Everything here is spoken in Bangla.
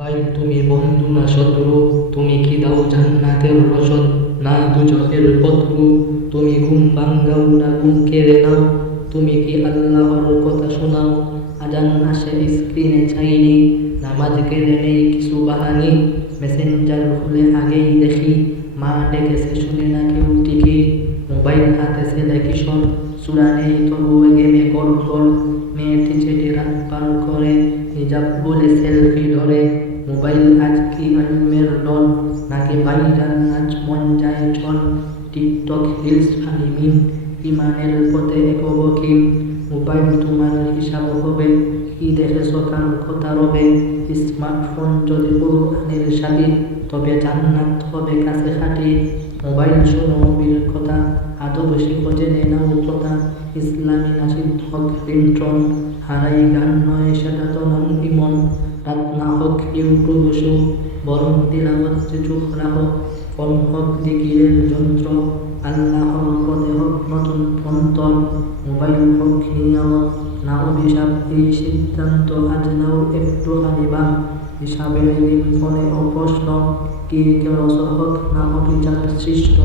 ভাই তুমি বন্ধু না শত্রু, তুমি কি দাও জান্নাতের রসদ না দুজকের পথরু, তুমি ঘুম ভাঙ্গাও না ঘুম কেড়ে নাও, তুমি কি আল্লাহর কথা শোনাও। আজান আসে স্ক্রিনে চাইনি, নামাজ কেড়ে নেই কিছু বাহানি, মেসেঞ্জার খুলে আগেই দেখি মা ডেকেছে শুনে না কেউ টিকি। মোবাইল হাতে ছেলে কিশোর, চূড়া নেই তবু গেমে কর কর, মেয়েটি চেটে রাত পার করে হিজাব বলে সেলফি ধরে। মোবাইল আজ কি আলমের দল নাকি ভাইরাল নাচ মন যায় চল, টিকটক রিলস ফানি মিম, ইমানের পথে এগোবো কি। মোবাইল তোমার হিসাব হবে, কি দেখেছ কার কথা রবে। স্মার্টফোন যদি কোরআনের সাথী, তবে জান্নাত হবে কাছে খাটি। মোবাইল শোনো নবীর কথা, আদব শিখো জেনে নাও কথা। ইসলামী নাসিদ হক রিংটন, হারাই গান নয় সেটা তো নন ইমন। রাত না হোক ইউটিউব শো, বরং তিলাওয়াত চোখ রাখো। ফোন হোক জিকিরের যন্ত্র, আল্লাহর পদে হোক নতুন অন্তর। মোবাইল হোক নিয়ামত না অভিশাপ, এই সিদ্ধান্ত আজ নাও একটু হানিবা। হিসাবের দিন ফোনে ও প্রশ্ন, কি কেউ হোক না অভিজাত সৃষ্ট।